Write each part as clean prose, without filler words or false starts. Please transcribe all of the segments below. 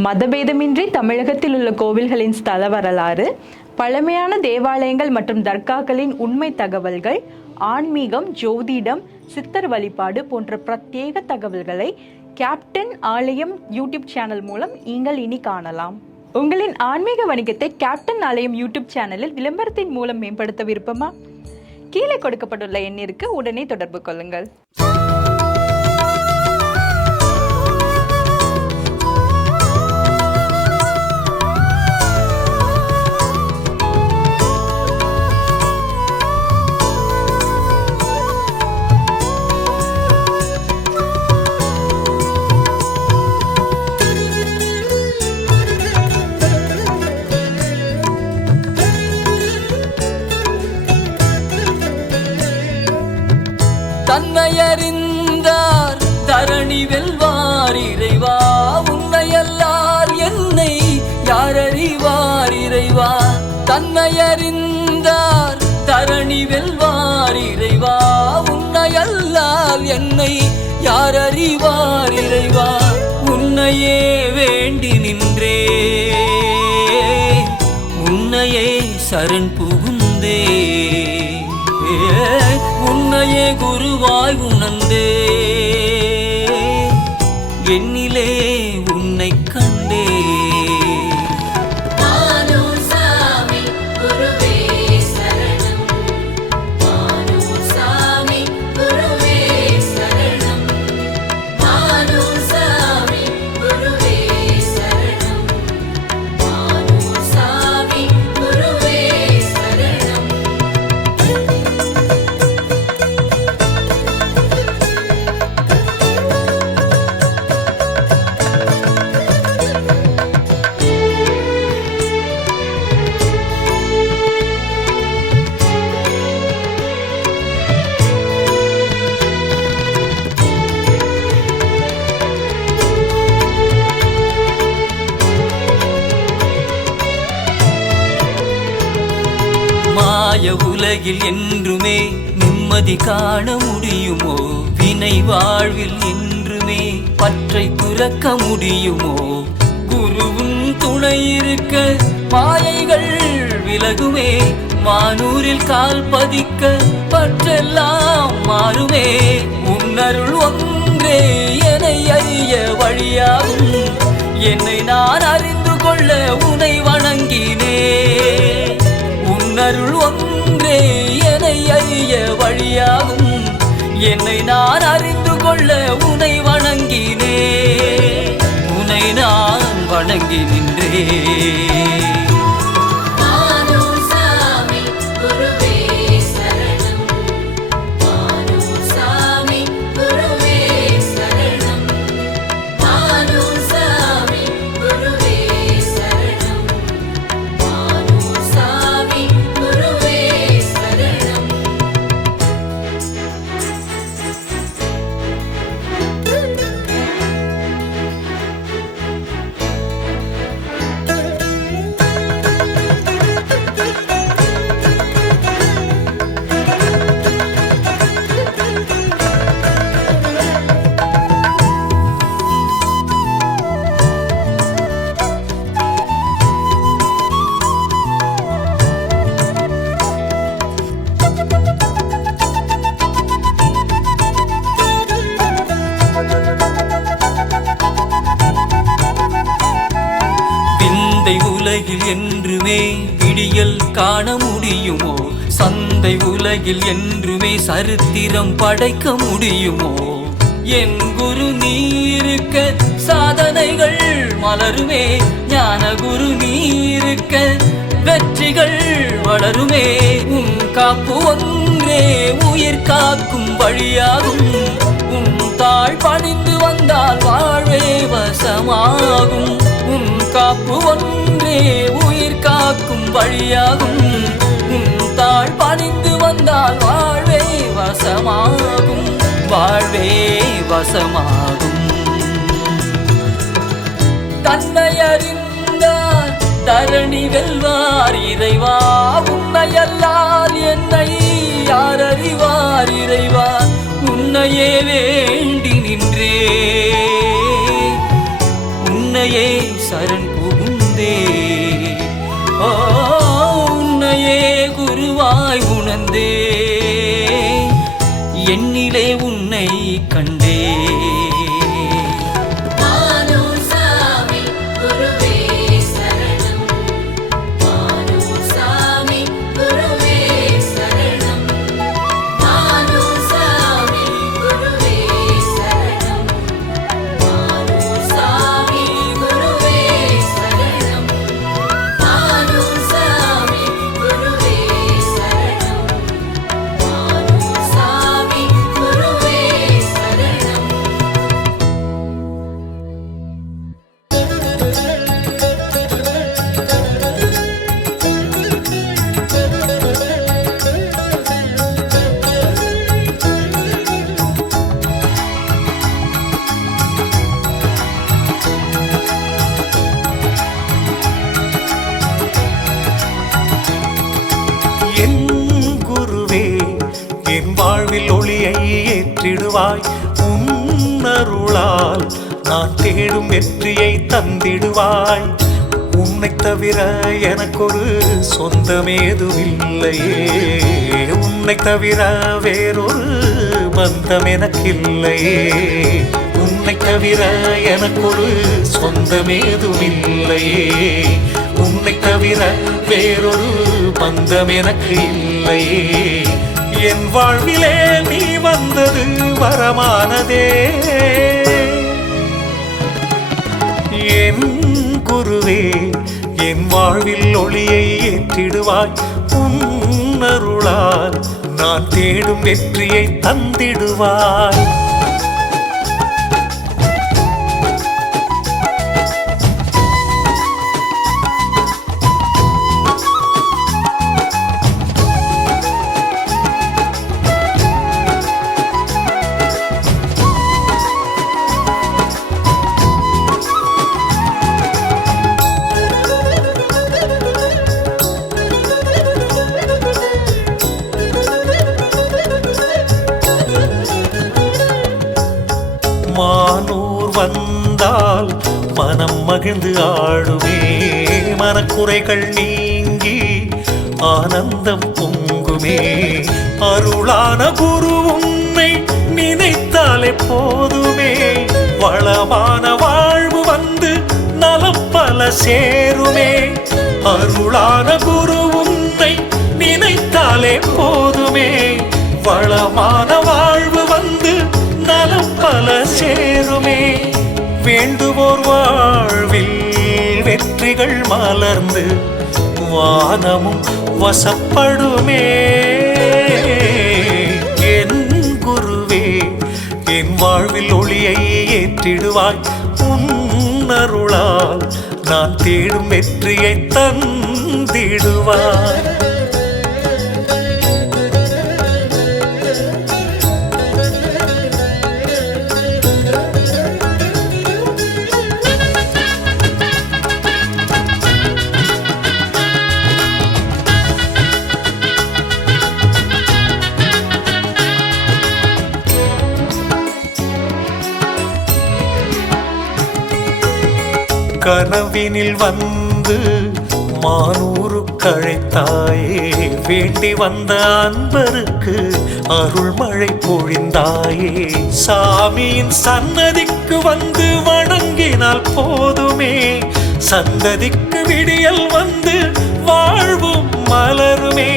மதபேதமின்றி தமிழகத்தில் உள்ள கோவில்களின் ஸ்தல வரலாறு, பழமையான தேவாலயங்கள் மற்றும் தர்காக்களின் உண்மை தகவல்கள், ஆன்மீகம், ஜோதிடம், சித்தர் வழிபாடு போன்ற பிரத்யேக தகவல்களை கேப்டன் ஆலயம் யூடியூப் சேனல் மூலம் நீங்கள் இனி காணலாம். உங்களின் ஆன்மீக வணிகத்தை கேப்டன் ஆலயம் யூடியூப் சேனலில் விளம்பரத்தின் மூலம் மேம்படுத்த விருப்பமா? கீழே கொடுக்கப்பட்டுள்ள எண்ணிற்கு உடனே தொடர்பு கொள்ளுங்கள். தன்னையறிந்தார் தரணி வெல்வார் இறைவா, உன்னையல்லார் என்னை யார் அறிவார் இறைவா. தன்னையறிந்தார் தரணி வெல்வார் இறைவா, உன்னையல்லார் என்னை யார் அறிவார் இறைவா. உன்னையே வேண்டி நின்றே, உன்னையே சரண் புகுந்தே, உன்னையே குருவாய் உணர்ந்தே, என்னிலே உன்னை கண்டே. மாய உலகில் என்றுமே நிம்மதி காண முடியுமோ? வினை வாழ்வில் என்றுமே பற்றை துறக்க முடியுமோ? குருவும் துணை இருக்க மாயைகள் விலகுமே, மானூரில் கால் பதிக்க பற்றெல்லாம் மாறுமே. உன்னருள் ஒன்றே என்னை அறிய வழியாகும், என்னை நான் அறிந்து கொள்ள உனை வணங்கினே. உன்னருள் ஒன்றே என்னை அறிய வழியாகும், என்னை நான் அறிந்து கொள்ள உனை வணங்கினே. உனை நான் வணங்கி நின்றே. உலகில் என்றுமே விடியல் காண முடியுமோ? சந்தை உலகில் என்றுமே சரித்திரம் படைக்க முடியுமோ? என் குரு நீ இருக்க சாதனைகள் மலருமே, ஞான குரு நீ இருக்க வெற்றிகள் வளருமே. உன் காப்பு ஒன்றே உயிர் காக்கும் வழியாகும், உன் தாழ் பணிந்து வந்தால் வாழ்வே வசமாகும். உன் காப்பு ஒன்றே உயிர் காக்கும் வழியாகும், உன் தாழ் பணிந்து வந்தால் வாழ்வே வசமாகும், வாழ்வே வசமாகும். தன்னை அறிந்தார் தரணி வெல்வார் இறைவா, உன்னையல்லால் என்னை யார் அறிவார் இறைவா. உன்னையே வேண்டி நின்றே, உன்னையே சரண் புகுந்தே உன்னையே குருவாய் உணர்ந்தே என்னிலே உன்னை கண்டே ஒளியை ஏற்றிடுவாய் உன்னருளால் நான் தேடும் வெற்றியை தந்திடுவாய் உன்னை தவிர எனக்கொரு சொந்தமேதுமில்லையே உன்னை தவிர வேறொரு பந்தம் எனக்கில்லையே உன்னை தவிர எனக்கொரு சொந்தமேதுமில்லையே உன்னை தவிர வேறொரு பந்தம் எனக்கு இல்லையே என் வாழ்விலே நீ வந்தது வரமானதே என் குருவே என் வாழ்வில் ஒளியை ஏற்றிடுவாய் உன்னருளால் நான் தேடும் வெற்றியை தந்திடுவாய் மானூர் வந்தால் மனம் மகிழ்ந்து ஆடுமே மனக்குறைகள் நீங்கி ஆனந்தம் பொங்குமே அருளான குரு உன்னை நினைத்தாலே போதுமே வளமான வாழ்வு வந்து நலம் பல சேருமே அருளான குரு உன்னை நினைத்தாலே போதுமே வளமான வாழ்வு வந்து நலம் பல சேருமே வேண்டுவோர் வாழ்வில் வெற்றிகள் மலர்ந்து வானமும் வசப்படுமே என் குருவே என் வாழ்வில் ஒளியை ஏற்றிடுவாய் உன்னருளால் நான் தேடும் வெற்றியை தந்திடுவாய் கனவினில் வந்து மானூரு கழைத்தாயே வேண்டி வந்த அன்பருக்கு அருள்மழை பொழிந்தாயே சாமியின் சன்னதிக்கு வந்து வணங்கினால் போதுமே சந்ததிக்கு விடியல் வந்து வாழ்வும் மலருமே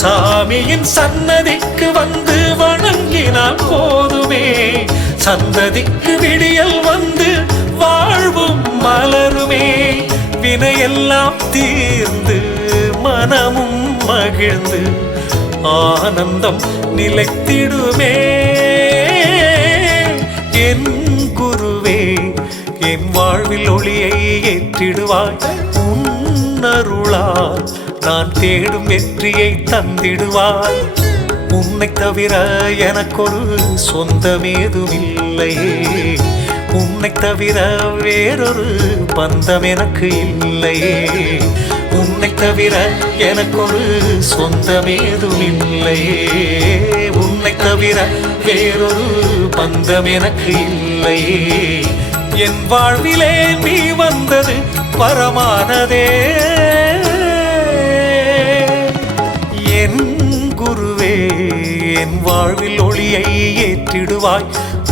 சாமியின் சன்னதிக்கு வந்து வணங்கினால் போதுமே சந்ததிக்கு விடியல் வந்து வாழ்வும் மலருமே வினையெல்லாம் தீர்ந்து மனமும் மகிழ்ந்து ஆனந்தம் நிலைத்திடுமே என் குருவே என் வாழ்வில் ஒளியை ஏற்றிடுவாய் உன்னருளால் நான் தேடும் வெற்றியை தந்திடுவாய் உன்னை தவிர எனக்கொரு சொந்தமேதுமில்லையே உன்னை தவிர வேறொரு பந்தம் எனக்கு இல்லையே உன்னை தவிர எனக்கொரு சொந்தமேதுமில்லையே உன்னை தவிர வேறொரு பந்தம் எனக்கு இல்லையே என் வாழ்விலே நீ வந்தது வரமானதே. என் குருவே, என் வாழ்வில் ஒளியை ஏற்றிடுவாய்.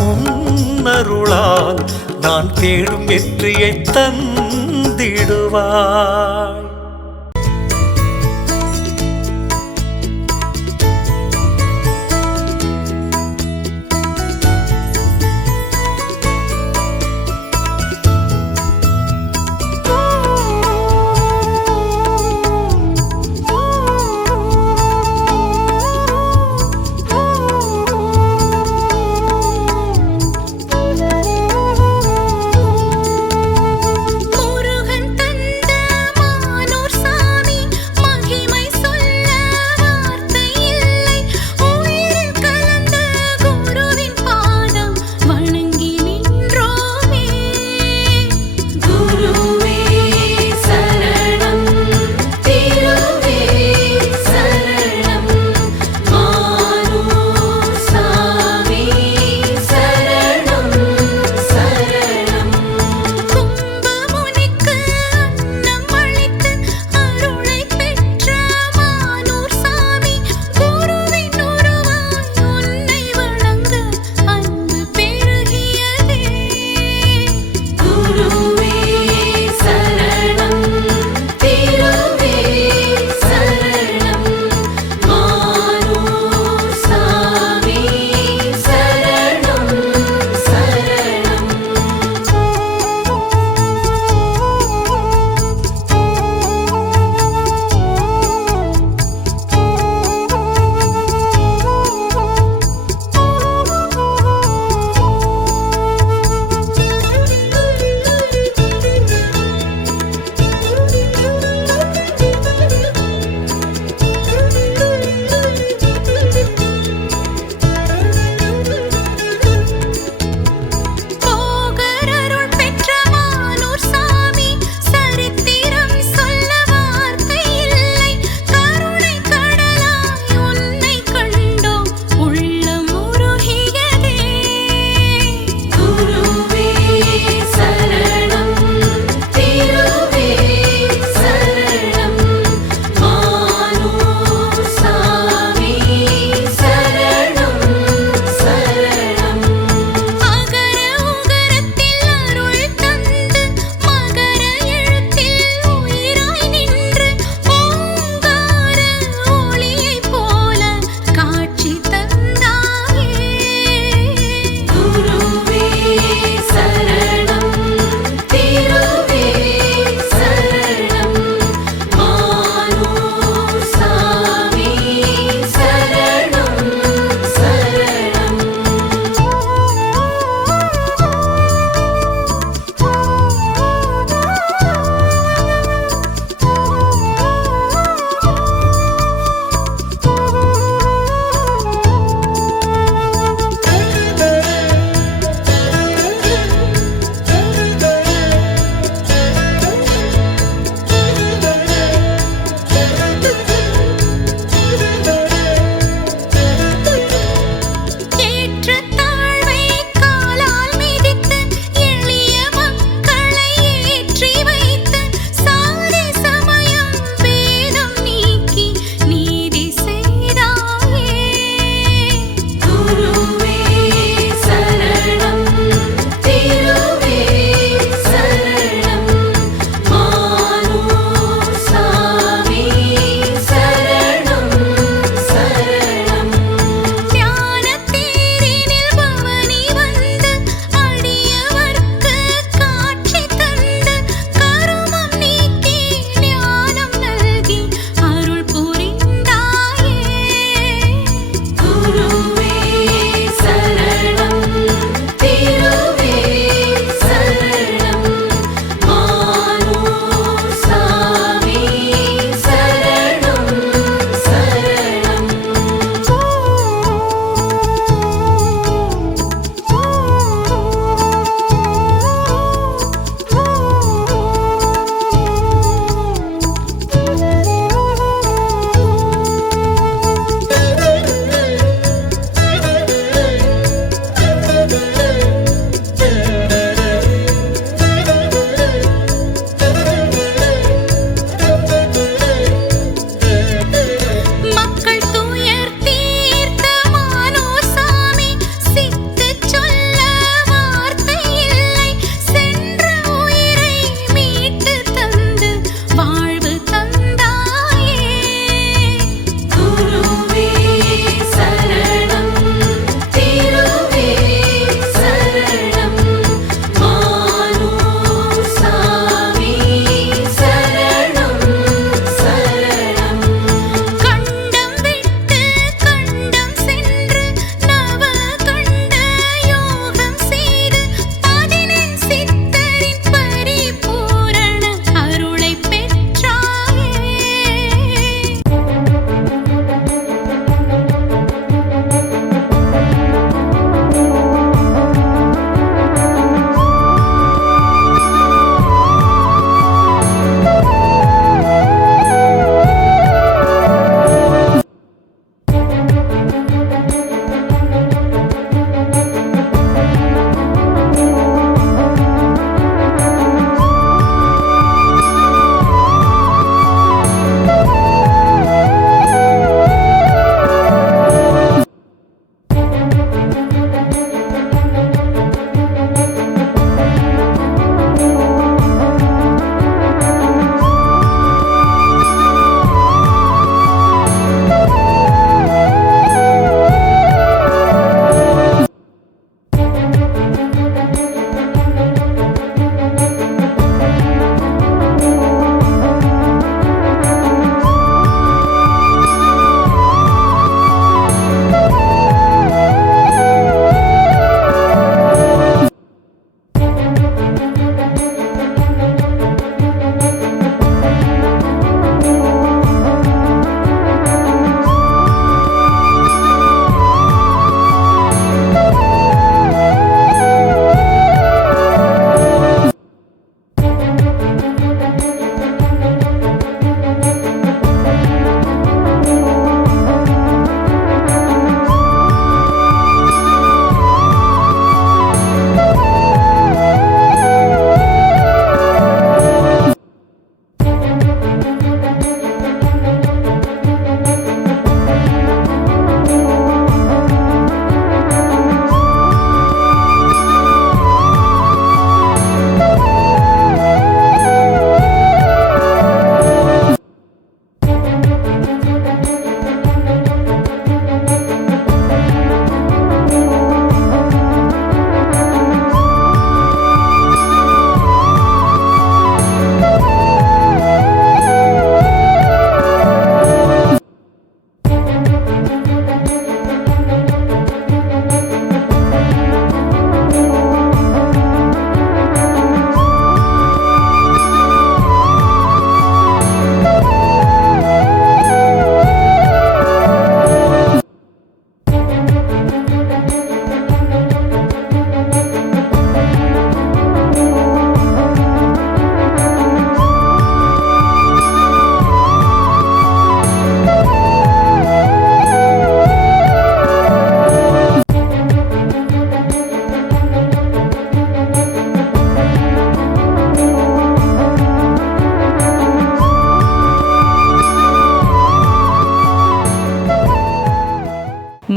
உன் அருளால் நான் தேடும் வெற்றியை தந்திடுவாய். முருகன் தந்த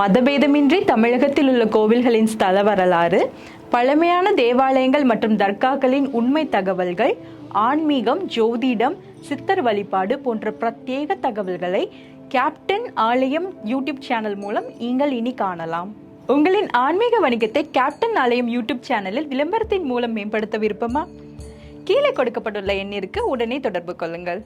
மதபேதமின்றி தமிழகத்தில் உள்ள கோவில்களின் ஸ்தல வரலாறு, பழமையான தேவாலயங்கள் மற்றும் தர்காக்களின் உண்மை தகவல்கள், ஆன்மீகம், ஜோதிடம், சித்தர் வழிபாடு போன்ற பிரத்யேக தகவல்களை கேப்டன் ஆலயம் யூடியூப் சேனல் மூலம் நீங்கள் இனி காணலாம். உங்களின் ஆன்மீக வணிகத்தை கேப்டன் ஆலயம் யூடியூப் சேனலில் விளம்பரத்தின் மூலம் மேம்படுத்த விருப்பமா? கீழே கொடுக்கப்பட்டுள்ள எண்ணிற்கு உடனே தொடர்பு கொள்ளுங்கள்.